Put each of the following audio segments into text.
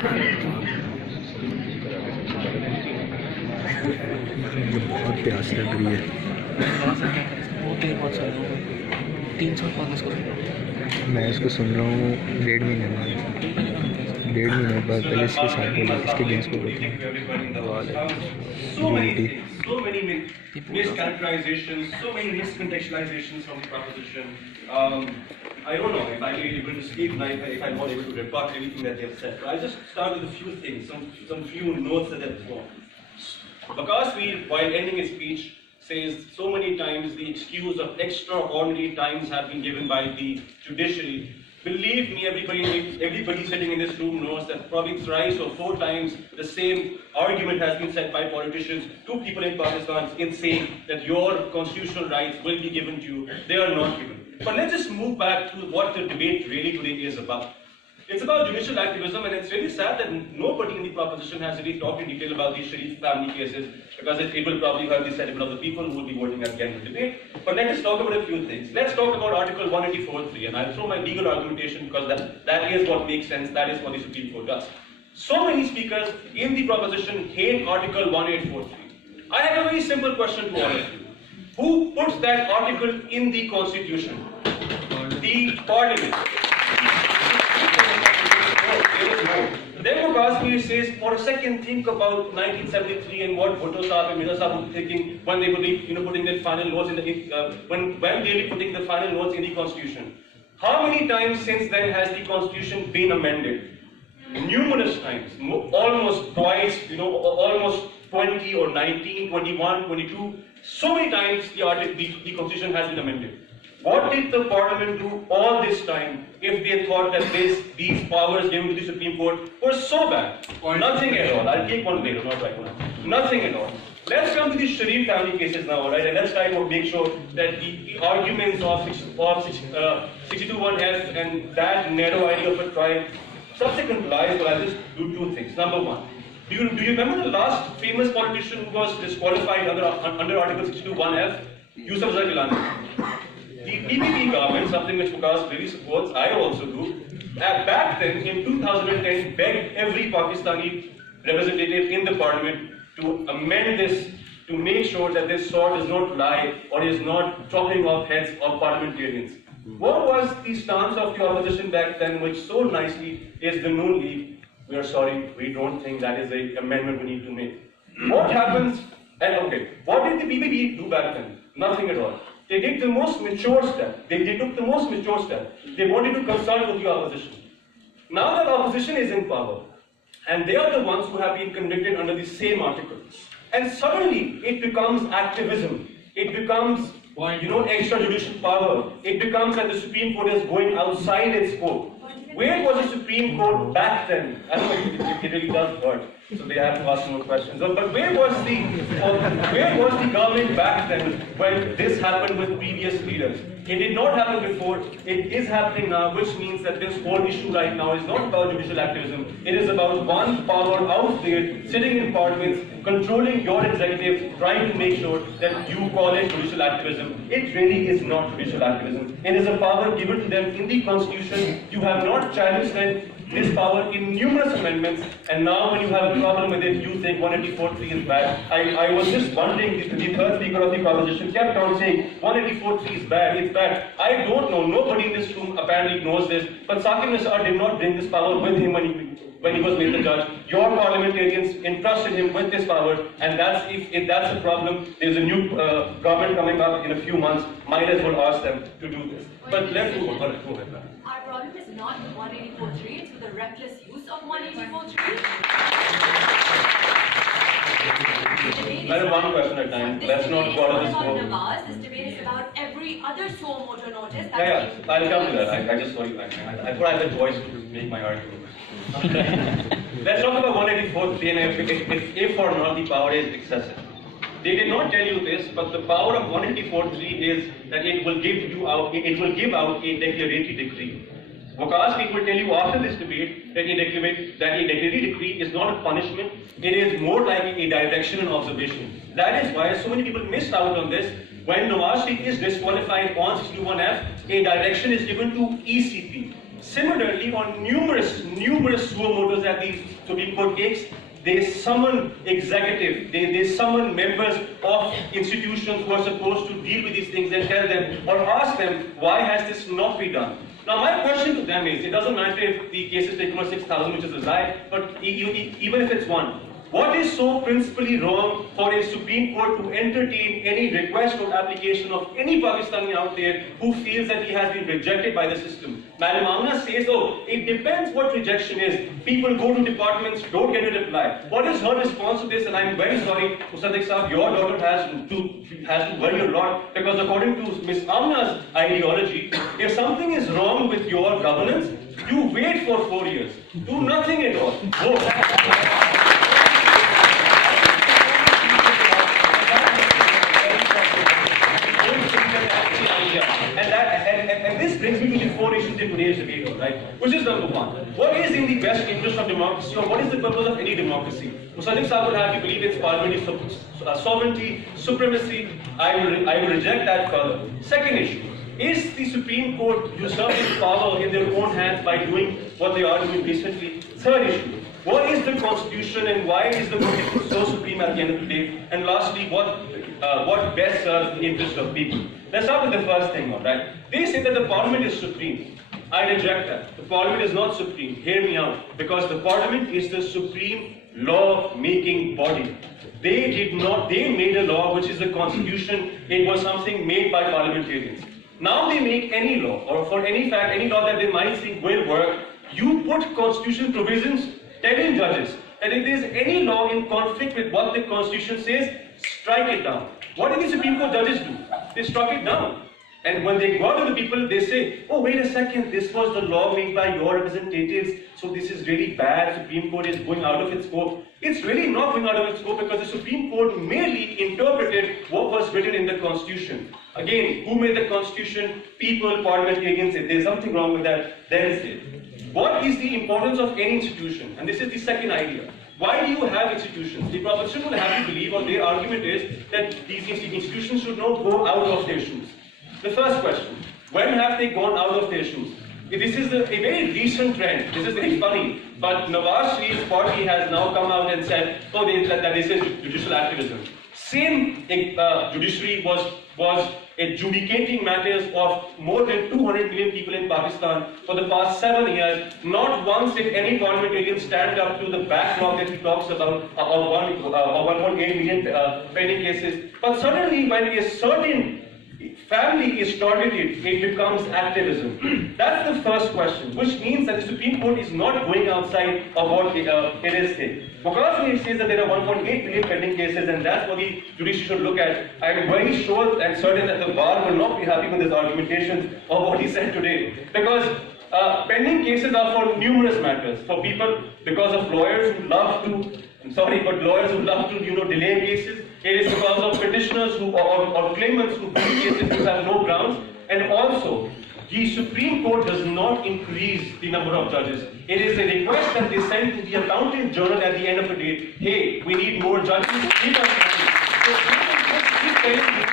मुझे बहुत प्यास लग रही है। वो 300 मैं इसको सुन रहा हूँ 1.5 महीने बाद, 1.5 महीने बाद। पहले इसके साथ बोला, इसके गेम्स को बोलते हैं so many mischaracterizations, so many miscontextualizations from the proposition. I don't know if I'll be able to speak, if I'm not able to rebut everything that they've said. But I'll just start with a few things, some few notes that they've formed. Waqas Mir, while ending his speech, says so many times the excuse of extraordinary times have been given by the judiciary. Believe me, everybody sitting in this room knows that probably thrice or 4 times the same argument has been said by politicians to people in Pakistan in saying that your constitutional rights will be given to you. They are not given. But let's just move back to what the debate really today is about. It's about judicial activism, and it's really sad that nobody in the proposition has really talked in detail about these Sharif family cases, because it will probably hurt the sentiment of the people who will be voting at the end of the debate. But let us talk about a few things. Let's talk about Article 184.3, and I'll throw my legal argumentation because that is what makes sense, that is what the Supreme Court does. So many speakers in the proposition hate Article 184.3. I have a very simple question to all of you. Who puts that article in the Constitution? The Parliament. Then Waqas Mir says, for a second, think about 1973 and what Bhutto Sahib and Mirza Sahib were thinking when they were putting their final notes in the when they were putting the final notes in the Constitution. How many times since then has the Constitution been amended? Numerous times, almost twice, almost 20 or 19, 21, 22. So many times the Constitution has been amended. What did the Parliament do all this time if they thought that these powers given to the Supreme Court were so bad? Nothing at all. I'll take one later, not right now. Nothing at all. Let's come to the Sharif family cases now, alright? And let's try to make sure that the arguments of 62(1)(f and that narrow idea of a trial subsequent lies, but I'll just do 2 things. Number 1. Do you remember the last famous politician who was disqualified under Article 62(1)(f? Yusuf Zai Gilani. The PPP government, something which Waqas really supports, I also do, back then in 2010 begged every Pakistani representative in the parliament to amend this to make sure that this sword does not lie or is not chopping off heads of parliamentarians. What was the stance of the opposition back then, which so nicely is the Noon League? We are sorry, we don't think that is an amendment we need to make. What happens, and okay, what did the PPP do back then? Nothing at all. They did the most mature step. They took the most mature step. They wanted to consult with the opposition. Now that opposition is in power, and they are the ones who have been convicted under the same article, and suddenly it becomes activism. It becomes, extrajudicial power. It becomes that the Supreme Court is going outside its scope. Where was the Supreme Court back then? I don't know if it really does hurt, so they have to ask more questions. But where was the government back then when this happened with previous leaders? It did not happen before. It is happening now, which means that this whole issue right now is not about judicial activism. It is about one power out there sitting in parliaments, controlling your executive, trying to make sure that you call it judicial activism. It really is not judicial activism. It is a power given to them in the Constitution. You have not challenged this power in numerous amendments, and now when you have a problem with it, you think 184.3 is bad. I was just wondering, the third speaker of the proposition kept on saying 184.3 is bad, it's bad. I don't know, nobody in this room apparently knows this, but Saqib Nisar did not bring this power with him when he was made the judge. Your parliamentarians entrusted him with this power, and if that's a problem, there's a new government coming up in a few months, might as well ask them to do this. But let's go ahead. Our problem is not with 184.3, it's with the reckless use of 184.3. Madam, one question at a time. Let's not go out of this scope. This debate is about every other so moto notice. Yeah, I'll come to that. I just saw you. I thought I had the voice to make my argument. Let's talk about 184.3 and if or not the power is excessive. They did not tell you this, but the power of 184.3 is that it will give out a declaratory decree. Waqas Mir will tell you after this debate that a declaratory decree is not a punishment, it is more like a direction and observation. That is why so many people missed out on this. When Nawaz Sharif is disqualified on 61(f), a direction is given to ECP. Similarly, on numerous suo motos that the Supreme Court takes, they summon executive, they summon members of institutions who are supposed to deal with these things and tell them or ask them, why has this not been done? Now my question to them is, it doesn't matter if the case is taken over 6,000, which is a lie, but even if it's one, what is so principally wrong for a Supreme Court to entertain any request or application of any Pakistani out there who feels that he has been rejected by the system? Madam Amna says, oh, it depends what rejection is. People go to departments, don't get a reply. What is her response to this? And I'm very sorry, Musaddiq Saab, your daughter has to worry a lot, because according to Ms. Amna's ideology, if something is wrong with your governance, you wait for 4 years. Do nothing at all. Go. And this brings me to the four issues in today's debate, right? Which is number one, what is in the best interest of democracy, or what is the purpose of any democracy? Musaddiq Saab would have you believe it's parliamentary sovereignty, supremacy. I will reject that further. Second issue, is the Supreme Court usurping power in their own hands by doing what they are doing recently? Third issue, what is the Constitution and why is the Constitution so supreme at the end of the day? And lastly, what best serves the interest of people? Let's start with the first thing, alright? They say that the Parliament is supreme. I reject that. The Parliament is not supreme. Hear me out. Because the Parliament is the supreme law-making body. They made a law which is the Constitution. It was something made by parliamentarians. Now they make any law, or for any fact, any law that they might think will work. You put Constitution provisions telling judges that if there is any law in conflict with what the Constitution says, strike it down. What did the Supreme Court judges do? They struck it down. And when they go out to the people, they say, oh, wait a second, this was the law made by your representatives, so this is really bad. Supreme Court is going out of its scope. It's really not going out of its scope because the Supreme Court merely interpreted what was written in the Constitution. Again, who made the Constitution? People, parliamentarians. If there's something wrong with that, then it's it. What is the importance of any institution? And this is the second idea. Why do you have institutions? The proposition will have you believe, or their argument is, that these institutions should not go out of their shoes. The first question, when have they gone out of their shoes? This is a very recent trend. This is very funny. But Nawaz Sharif's party has now come out and said, oh, that this is judicial activism. Same judiciary was adjudicating matters of more than 200 million people in Pakistan for the past 7 years. Not once did any parliamentarian stand up to the backlog that he talks about of 1.8 million pending cases. But suddenly, when a certain family is targeted, it becomes activism. That's the first question, which means that the Supreme Court is not going outside of what it is saying. Because it says that there are 1.8 million pending cases, and that's what the judiciary should look at. I am very sure and certain that the bar will not be happy with this argumentation of what he said today. Because pending cases are for numerous matters. For people, because of lawyers who love to, delay cases. It is because of petitioners or claimants who bring cases who have no grounds. And also, the Supreme Court does not increase the number of judges. It is a request that they send to the accountant journal at the end of the day. Hey, we need more judges. Give us money. So keep telling me.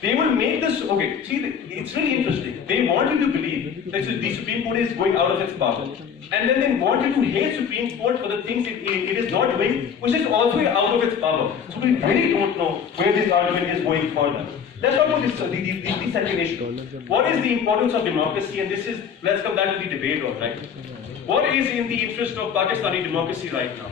They will make this, okay, see, it's really interesting. They want you to believe that the Supreme Court is going out of its power. And then they want you to hate Supreme Court for the things it is not doing, which is also out of its power. So we really don't know where this argument is going further. Let's talk about this, the second issue. What is the importance of democracy? And this is, let's come back to the debate, all right? What is in the interest of Pakistani democracy right now?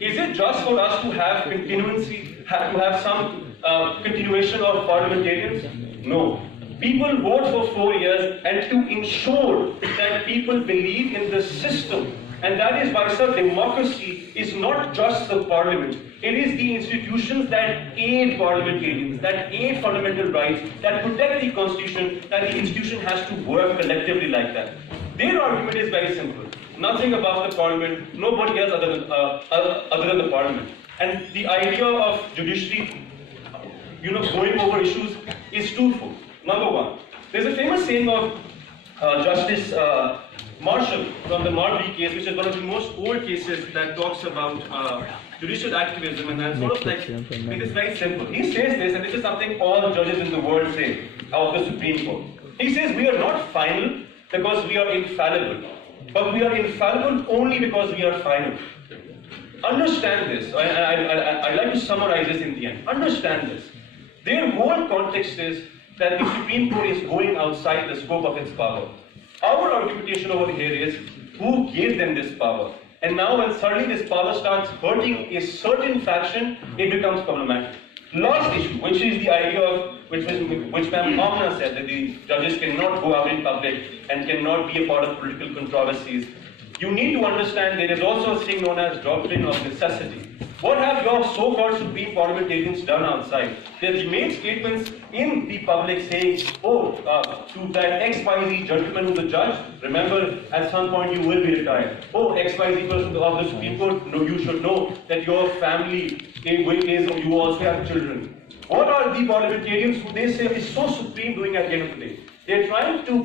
Is it just for us to have continuity, to have some continuation of parliamentarians? No. People vote for 4 years and to ensure that people believe in the system. And that is why, sir, democracy is not just the parliament. It is the institutions that aid parliamentarians, that aid fundamental rights, that protect the constitution, that the institution has to work collectively like that. Their argument is very simple. Nothing above the parliament, nobody else other than the parliament. And the idea of judiciary, going over issues is twofold. Number one, there's a famous saying of Justice Marshall from the Marbury case, which is one of the most old cases that talks about judicial activism, and that's sort of like, it is very simple. He says this, and this is something all judges in the world say of the Supreme Court. He says, we are not final because we are infallible. but we are infallible only because we are final. Understand this. I'd like to summarize this in the end. Understand this. Their whole context is that the Supreme Court is going outside the scope of its power. Our argumentation over here is who gave them this power. And now when suddenly this power starts hurting a certain faction, it becomes problematic. Last issue, which is the idea of, which Ma'am Amna said, that the judges cannot go out in public and cannot be a part of political controversies. You need to understand there is also a thing known as doctrine of necessity. What have your so-called Supreme Parliamentarians done outside? They've made statements in the public saying, to that XYZ gentleman who's a judge, remember at some point you will be retired. XYZ person of the Supreme Court, no, you should know that your family is, you also have children. What are the parliamentarians who they say is so supreme doing at the end of the day? They're trying to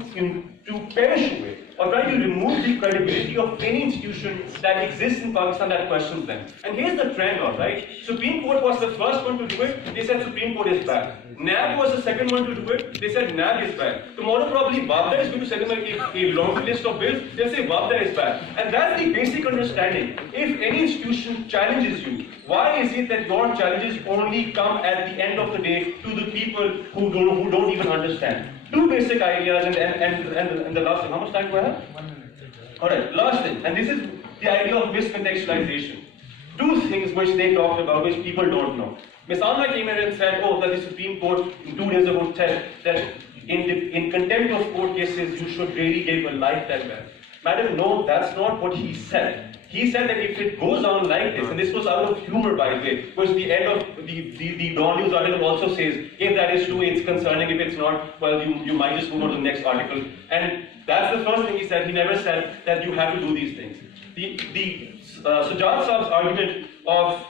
perish away or trying to remove the credibility of any institution that exists in Pakistan that questions them. And here's the trend, all right? Supreme Court was the first one to do it. They said Supreme Court is back. NAB was the second one to do it. They said NAB is back. Tomorrow probably WAPDA is going to send them a long list of bills. They'll say WAPDA is back. And that's the basic understanding. If any institution challenges you, why is it that your challenges only come at the end of the day to the people who don't even understand? Two basic ideas and the last thing. How much time do I have? 1 minute. Alright, last thing. And this is the idea of miscontextualization. Two things which they talked about which people don't know. Ms. Amna came in and said, that the Supreme Court 2 days ago said that in contempt of court cases you should really give a lifetime ban. Madam, no, that's not what he said. He said that if it goes on like this, and this was out of humor by the way, which the end of the Dawn News article also says, if that is true, it's concerning. If it's not, well, you might just move on to the next article. And that's the first thing he said. He never said that you have to do these things. Sujat Saab's argument of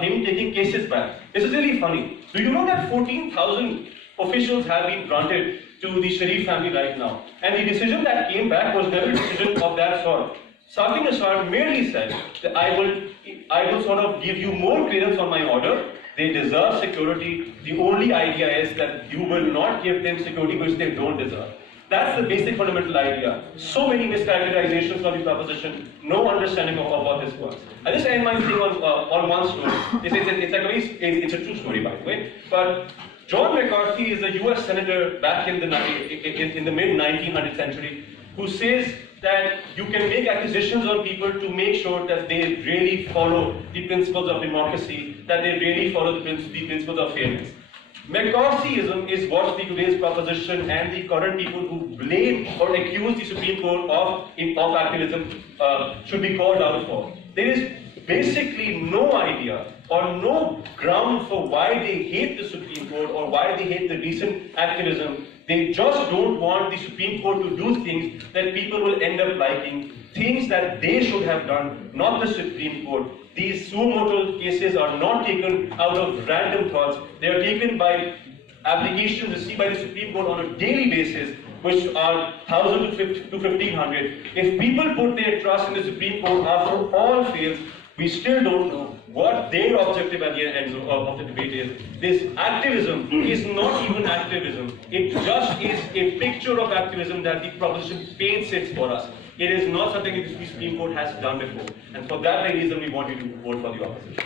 him taking cases back, this is really funny. Do you know that 14,000 officials have been granted to the Sharif family right now? And the decision that came back was never a decision of that sort. Saqi Nisar merely said that I will sort of give you more credence on my order. They deserve security. The only idea is that you will not give them security which they don't deserve. That's the basic fundamental idea. So many mischaracterizations of the proposition, no understanding of what this was. I just end my thing on one story. It's a true story, by the way. But John McCarthy is a US senator back in the mid-1900th century who says that you can make accusations on people to make sure that they really follow the principles of democracy, that they really follow the principles of fairness. McCarthyism is what the today's proposition and the current people who blame or accuse the Supreme Court of activism should be called out for. There is basically no idea or no ground for why they hate the Supreme Court or why they hate the recent activism. They just don't want the Supreme Court to do things that people will end up liking, things that they should have done, not the Supreme Court. These suo motu cases are not taken out of random thoughts. They are taken by applications received by the Supreme Court on a daily basis, which are 1,000 to 1,500. If people put their trust in the Supreme Court after all fails, we still don't know what their objective at the end of the debate is. This activism is not even activism. It just is a picture of activism that the proposition paints it for us. It is not something that the Supreme Court has done before. And for that reason, we want you to vote for the opposition.